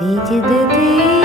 світі дитина.